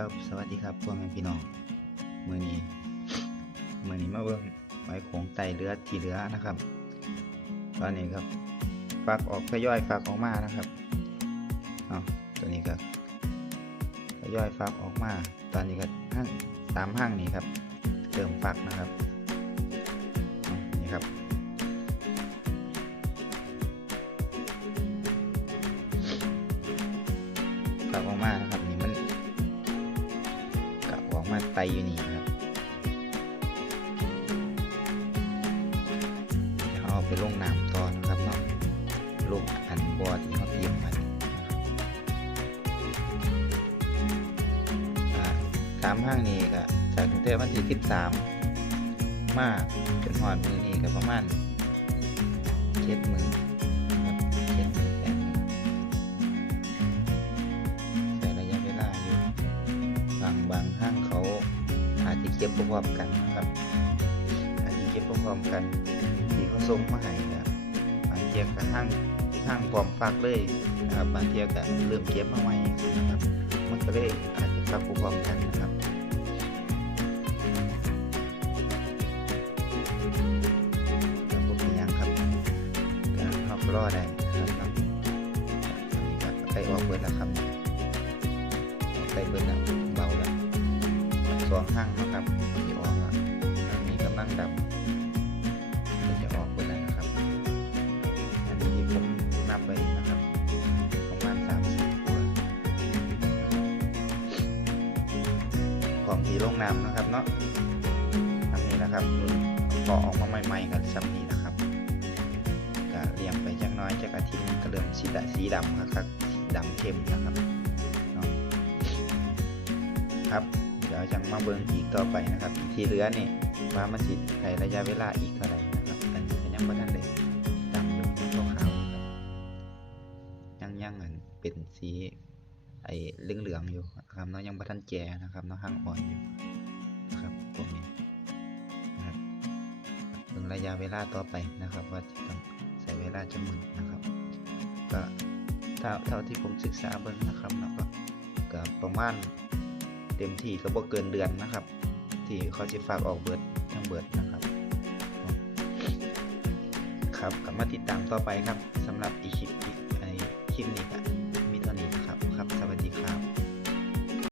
ครับ สวัสดีครับพ่อแม่พี่น้องมือนี้มือนี้มาเบิ่งไม้ของไตเรือดที่เหลือนะครับ ตอนนี้ครับฟักออกทยอยฟักออกมานะครับเอาตัวนี้ครับทยอยฟักออกมา ตอนนี้ก็ห้างสามห้างนี้ครับเริ่มฟักนะครับนี่ครับกลับออกมา ไตอยู่นี่ครับเดี๋ยวเอาไปลงน้ำต่อนะครับเนาะลงอันบัวที่เขาเตรียมไว้สามห้างนี้ก็จากกรุงเทพวันที่สิบสามมาจนหอดมือนี้ก็ประมาณเจ็ดหมือ เก็บพร้อมกันนะครับอาจจะเก็บพร้อมกันที่เขาส่งมาให้เนี่ยบางเทียกับห้างห้างพร้อมฝากเลยนะครับบางเทียก็เริ่มเก็บมาใหม่นะครับมันก็เลยอาจจะฝากพร้อมกันนะครับแล้วพวกนี้ยังครับก็เขาก็รอได้นะครับตอนนี้ก็ใกล้ออกเบิดแล้วครับใส่เบิร์นเบาแล้ว สองห้างนะครับที่ออกแล้วอันนี้กำลังดับมันจะออกเบิร์นแล้วนะครับ อันนี้ที่ผมนับไปนะครับ ประมาณสามสิบตัวของที่ลงน้ำนะครับเนาะทำนี้นะครับรุ่นพอออกมาใหม่ๆกันซ้ำนี้นะครับก็เรียงไปจักน้อยจากอาทิตย์ก็เริ่มสีดสีดำครับสีดำเข้มนะครับครับ ดี๋ยวจังมาเบิ่งอีกต่อไปนะครับอีกที่เหลือนี่ว่ามันสิใช้ระยะเวลาอีกเท่าไหร่นะครับอันนี้ก็ยังบ่ทันได้ดำอยู่ขาวๆครับยังยังอันเป็นสีไอ้เหลืองๆอยู่นะครับเนาะยังบ่ทันแก่นะครับเนาะห่างอ่อนอยู่นะครับตรงนี้นะครับเบิ่งระยะเวลาต่อไปนะครับ ว่าจะต้องใช้เวลาจะมึงนะครับ ก็เท่าเท่าที่ผมศึกษาเบิ่งนะครับเนาะก็ก็ประมาณ เต็มที่ก็บ่เกินเดือนนะครับ ที่เขาจะฝากออกเบิดทั้งเบิดนะครับ ครับกลับมาติดตามต่อไปครับสำหรับอีคลิป